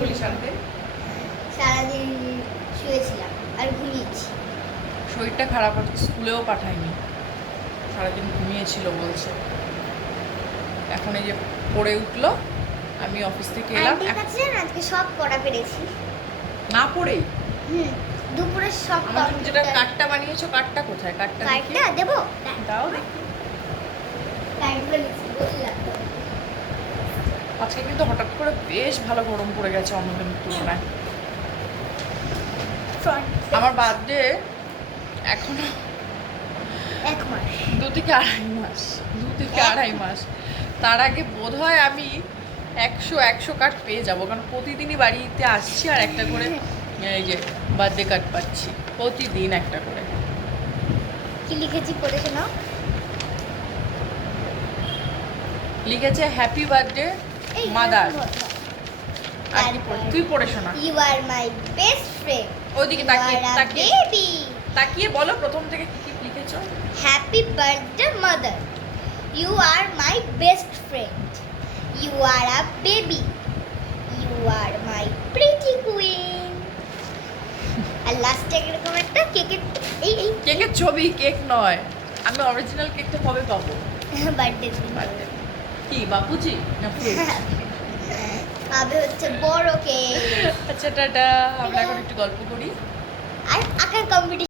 করলি সারাদিন? সারাদিন শুয়েছিলাম আর ঘুমিয়েছি। শরীরটা খারাপ আছে, স্কুলেও পাঠায়নি, সারাদিন ঘুমিয়েছিল বলছে। এখন এই যে পড়ে উঠলো, আমি অফিস থেকে এলাম। আন্টির কাছে না আজকে সব পড়া পেরেছি। না পড়েই দুপুরে সব আমার জন্য যেটা কার্ডটা বানিয়েছো, কার্ডটা কোথায়? কার্ডটা কার্ডটা দেবো? দাও দেখি। কার্ডগুলো লিখছি বললাম। আজকে কিন্তু হঠাৎ করে বেশ ভালো গরম পড়ে গেছে অন্যদিনের তুলনায়। আমার বার্থডে এখনো 1 মাস 2 থেকে আড়াই মাস। তার আগে বোধ হয় আমি 100 কার্ড পেয়ে যাবো, কারণ প্রতিদিনই বাড়িতে আসছি আর একটা করে এই যে বার্থডে কার্ড পাচ্ছি, প্রতিদিন একটা করে। কি লিখেছি পড়ে শোনাও। লিখেছে হ্যাপি বার্থডে মাদার। আর কি পড়ে? তুই পড়ে শোনা। You are my best friend. ওইদিকে তাকিয়ে তাকিয়ে বেবি। তাকিয়ে বলো প্রথম থেকে কি কি লিখেছো। Happy birthday mother. You are my best friend. You are a baby. You are my pretty queen. আর লাস্টে এরকম একটা কেকের এই কেকের ছবি, কেক নয়। আমি অরিজিনাল কেকটা কবে পাবো? বার্থডে দিন। বার্থডে কি বাপুজি না ফ্রুট? আবে হচ্ছে বড় কেক। আচ্ছা টাটা, আমরা এখন একটু গল্প করি। আর আঁকার কম্পিটিশন